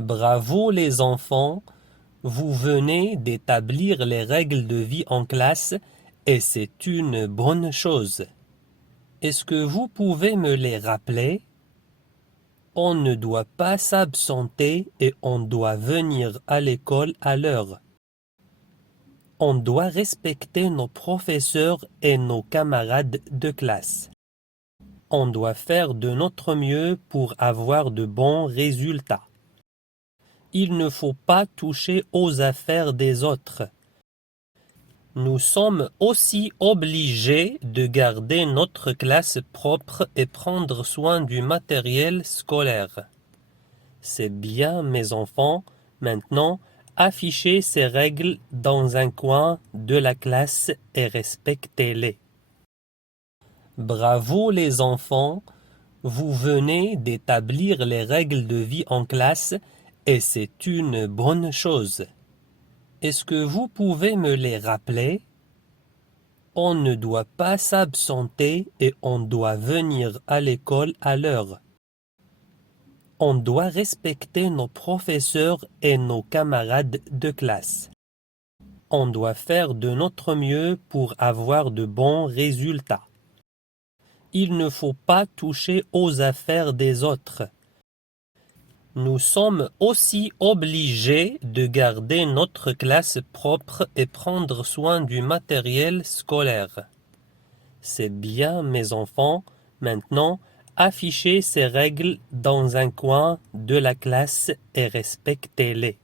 Bravo les enfants, vous venez d'établir les règles de vie en classe et c'est une bonne chose. Est-ce que vous pouvez me les rappeler? On ne doit pas s'absenter et on doit venir à l'école à l'heure. On doit respecter nos professeurs et nos camarades de classe. On doit faire de notre mieux pour avoir de bons résultats. Il ne faut pas toucher aux affaires des autres. Nous sommes aussi obligés de garder notre classe propre et prendre soin du matériel scolaire. C'est bien, mes enfants. Maintenant, affichez ces règles dans un coin de la classe et respectez-les. Bravo les enfants, vous venez d'établir les règles de vie en classe et c'est une bonne chose. Est-ce que vous pouvez me les rappeler? On ne doit pas s'absenter et on doit venir à l'école à l'heure. On doit respecter nos professeurs et nos camarades de classe. On doit faire de notre mieux pour avoir de bons résultats. Il ne faut pas toucher aux affaires des autres. Nous sommes aussi obligés de garder notre classe propre et prendre soin du matériel scolaire. C'est bien, mes enfants. Maintenant, affichez ces règles dans un coin de la classe et respectez-les.